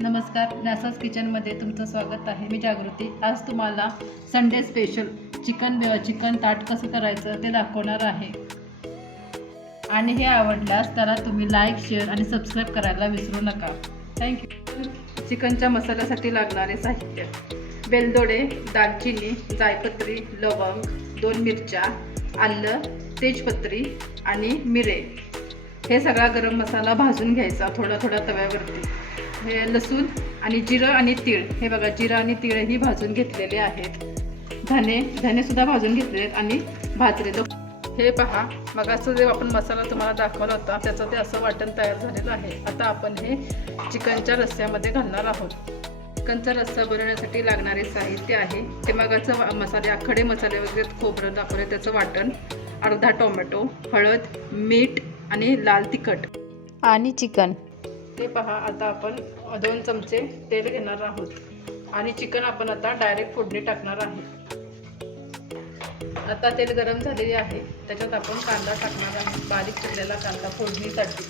नमस्कार नॅसाज किचनमध्ये तुमचं स्वागत आहे. मी जागृती. आज तुम्हाला संडे स्पेशल चिकन चिकन ताट कसं करायचं ते दाखवणार आहे. आणि हे आवडल्यास त्याला तुम्ही लाईक शेअर आणि सबस्क्राईब करायला विसरू नका. थँक्यू चिकनच्या मसाल्यासाठी लागणारे साहित्य. बेलदोडे दालचिनी जायपत्री लवंग दोन मिरच्या आलं तेजपत्री आणि मिरे. हे सगळा गरम मसाला भाजून घ्यायचा थोडा थोडा तव्यावरती. हे लसूण आणि जिरं आणि तीळ. हे बघा जिरं आणि तीळही भाजून घेतलेले आहेत. धने धनेसुद्धा भाजून घेतलेले आहेत आणि भाजलेलं. हे पहा मग असं जे आपण मसाला तुम्हाला दाखवला होता त्याचं ते असं वाटण तयार झालेलं आहे. आता आपण हे चिकनच्या रस्स्यामध्ये घालणार आहोत. चिकनचा रस्सा बनवण्यासाठी लागणारे साहित्य आहे. ते मगाचं मसाले आखडे मसाले वगैरे खोबरं दाखवले त्याचं वाटण. अर्धा टोमॅटो हळद मीठ आणि लाल तिखट. आणि चिकन. ते पहा आता आपण दोन चमचे तेल घेणार आहोत. आणि चिकन आपण आता डायरेक्ट फोडणी टाकणार आहे. आता तेल गरम झालेले आहे. त्याच्यात आपण कांदा टाकणार आहे. बारीक चिरलेला कांदा फोडणीसाठी.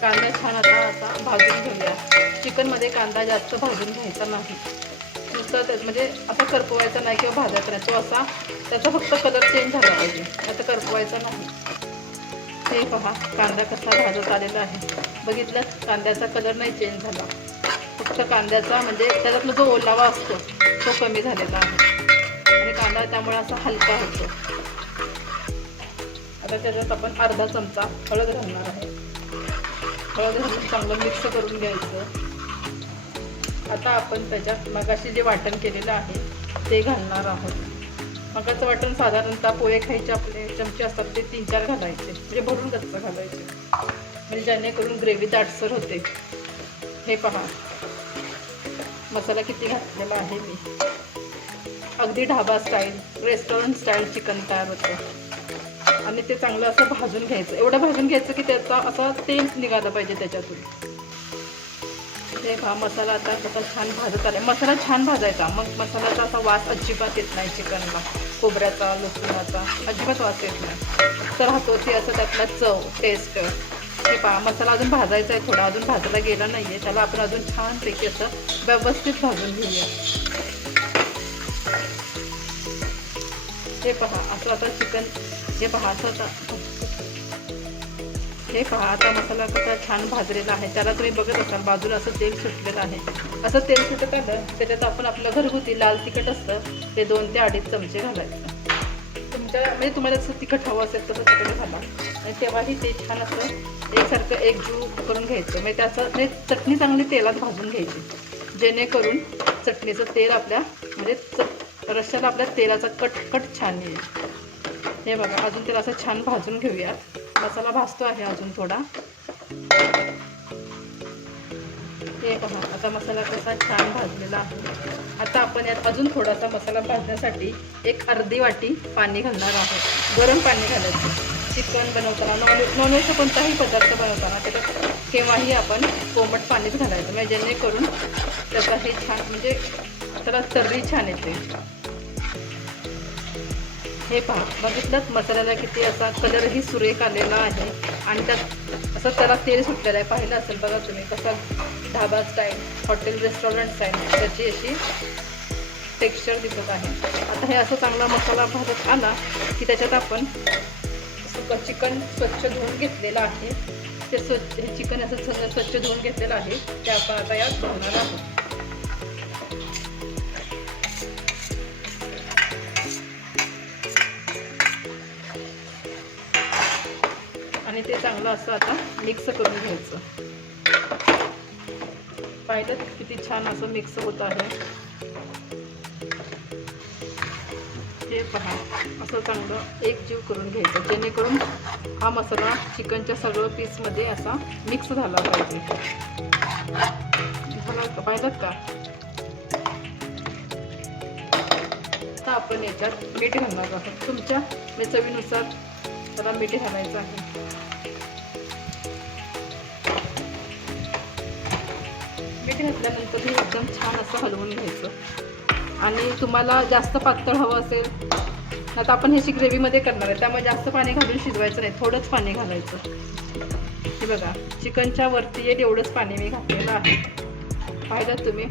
कांदा छान आता आता भाजून घेऊया. चिकनमध्ये कांदा जास्त भाजून घ्यायचा नाही. नुसतं ते म्हणजे असा करपवायचा नाही किंवा भाजायचा नाही. तो असा त्याचा फक्त कलर चेंज झाला पाहिजे. आता करपवायचा नाही. हे पहा कांदा कसा भाजत आलेला आहे. बघितलं कांद्याचा कलर नाही चेंज झाला. फक्त कांद्याचा म्हणजे त्याच्यातला जो ओलावा असतो तो कमी झालेला आहे. आणि कांदा त्यामुळे असा हलका होतो. आता त्याच्यात आपण अर्धा चमचा हळद घालणार आहे. हळद घालून चांगलं मिक्स करून घ्यायचं. आता आपण त्याच्यात मगाशी जे वाटण केलेलं आहे ते घालणार आहोत. मगाचं वाटण साधारणतः पोहे खायचे आपले चमचे असतात ते तीन चार घालायचे. म्हणजे भरून गच्च घालायचे. म्हणजे जेणेकरून ग्रेव्ही दाटसर होते. हे पहा. मसाला किती घातलेला आहे मी. अगदी dhaba style restaurant style chicken तयार होतं. आणि ते चांगलं असं भाजून घ्यायचं. एवढं भाजून घ्यायचं की त्याचा असा तेल निघालं पाहिजे त्याच्यातून. ते पहा मसाला आता कसा छान भाजत आला मसाला छान भाजायचा. मग मसाल्याचा असा वास अजिबात येत नाही चिकनला. खोबऱ्याचा लसूणाचा अजिबात वास येत नाही. तर राहतो ते असं त्यातला चव टेस्ट हे पहा मसाला अजून भाजायचा आहे थोडा. अजून भाजायला गेला नाही आहे त्याला आपण अजून छानपैकी असं व्यवस्थित भाजून घेऊया. हे पहा असं आता चिकन हे पहा असं आता हे पहा आता मसाला कसा छान भाजलेला आहे. त्याला तुम्ही बघत असाल बाजूला असं तेल सुटलेलं आहे. असं तेल सुटत आलं त्याच्यात आपण आपलं घरगुती लाल तिखट असतं ते दोन ते अडीच चमचे घालायचं. तुमच्या म्हणजे तुम्हाला जसं तिखट हवं असेल तसं तिकडे घाला. आणि तेव्हाही ते छान असं एकसारखं एकजीव करून घ्यायचं. म्हणजे त्याचं म्हणजे चटणी चांगली तेलात भाजून घ्यायची. जेणेकरून चटणीचं तेल आपल्या म्हणजे च रश्याला आपल्या तेलाचा कट कट छान येईल. हे बघा अजून त्याला असं छान भाजून घेऊयात. मसाला भाजतो आहे अजून थोडा. हे पहा आता मसाला कसा छान भाजलेला आहे. आता आपण यात अजून थोडासा मसाला भाजण्यासाठी एक अर्धी वाटी पाणी घालणार आहोत. गरम पाणी घालायचं. चिकन बनवताना नॉन नॉनव्हेजचा कोणताही पदार्थ बनवताना त्याच्यात केव्हाही आपण कोमट पाणीच घालायचं. म्हणजे जेणेकरून त्याचा हे छान म्हणजे त्याला तर्री छान येते. हे पहा बघितलंच मसाल्याला किती असा कलरही सुरेख आलेला आहे. आणि त्यात असं त्याला तेल सुटलेलं आहे. पाहिलं असेल बघा तुम्ही कसा dhaba style hotel restaurant style त्याची अशी टेक्स्चर दिसत आहे. आता हे असं चांगला मसाला भाजत आला की त्याच्यात आपण सुकं चिकन स्वच्छ धुवून घेतलेलं आहे. ते स्वच्छ हे चिकन असं सगळं स्वच्छ धुवून घेतलेलं आहे. ते आपण आता यात घालणार आहोत. आणि ते चांगलं असं आता मिक्स करून घ्यायचं. पाहिलं किती छान असं मिक्स होत आहे. ते पहा असं चांगलं एक जीव करून घ्यायचं जेणेकरून हा मसाला चिकनच्या सगळं पीसमध्ये असा मिक्स झाला पाहिजे. झाला पाहिलं का? आता आपण याच्यात मीठ घालणार आहोत. तुमच्या चवीनुसार त्याला मीठ घालायचं आहे. मीठ घातल्यानंतर हे एकदम छान असं हलवून घ्यायचं. आणि तुम्हाला जास्त पातळ हवं असेल आता आपण ह्याची ग्रेव्हीमध्ये करणार आहे त्यामुळे जास्त पाणी घालून शिजवायचं नाही थोडंच पाणी घालायचं. हे बघा चिकनच्या वरती येईल एवढंच पाणी मी घातलेलं आहे. पाहिलं तुम्ही?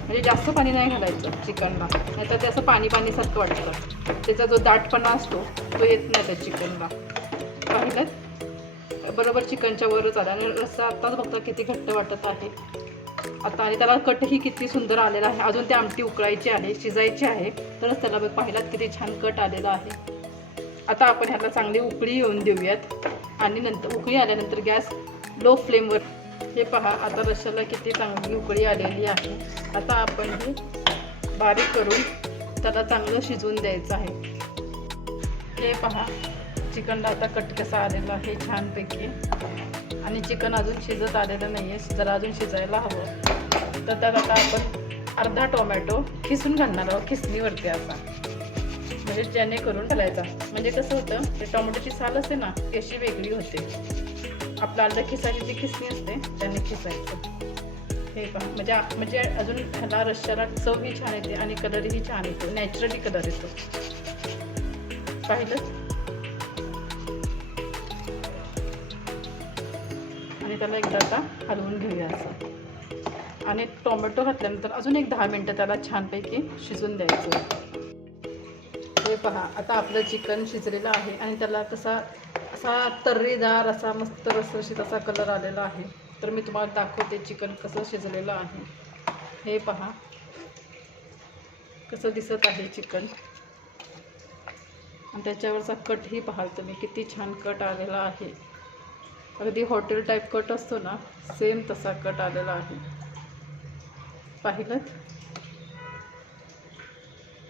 म्हणजे जास्त पाणी नाही घालायचं चिकनला नाहीतर त्याचं असं पाणी पाणीसारखं वाटतं. त्याचा जो दाटपणा असतो तो येत नाही त्या चिकनला. पाहिलं? बरोबर चिकनच्या वरच आला. आणि रस्सा आत्ताच बघता किती घट्ट वाटत आहे. आता आणि त्याला कटही किती सुंदर आलेला आहे. अजून ते आमटी उकळायची आहे शिजायची आहे. तरच त्याला बघ पाहिलात किती छान कट आलेला आहे. आता आपण ह्याला चांगली उकळी येऊन देऊयात. आणि नंतर उकळी आल्यानंतर गॅस लो फ्लेमवर हे पहा आता रश्याला किती चांगली उकळी आलेली आहे. आता आपण हे बारीक करून त्याला चांगलं शिजवून द्यायचं आहे. हे पहा चिकनला आता कट कसा आलेला आहे छानपैकी. आणि चिकन अजून शिजत आलेलं नाही आहे जरा अजून शिजायला हवं. तर त्यात आता आपण अर्धा टोमॅटो खिसून घालणार आहोत खिसणीवरती असा म्हणजे जेणेकरून घालायचा. म्हणजे कसं होतं ते टोमॅटोची साल असते ना ती अशी वेगळी होते. आपला अर्धा खिसाची जी खिसणी असते त्याने खिसायचं. हे पहा म्हणजे म्हणजे अजून ह्याला रश्याला चवही छान येते आणि कलरही छान येतो. नॅचरली कलर येतो. पाहिलं? त्याला एकदा आता हलवून घेऊया असं. आणि टोमॅटो घातल्यानंतर अजून एक दहा मिनटं त्याला छानपैकी शिजून द्यायचं. हे पहा आता आपलं चिकन शिजलेलं आहे आणि त्याला तसा असा तर्रीदार असा मस्त रसरशीत असा कलर आलेला आहे. तर मी तुम्हाला दाखवते चिकन कसं शिजलेलं आहे. हे पहा कसं दिसत आहे चिकन. आणि त्याच्यावरचा कटही पाहाल तुम्ही किती छान कट आलेला आहे. अगदी हॉटेल टाईप कट असतो ना सेम तसा कट आलेला आहे. पाहिलं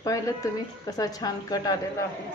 पाहिलं तुम्ही? कसा छान कट आलेला आहे.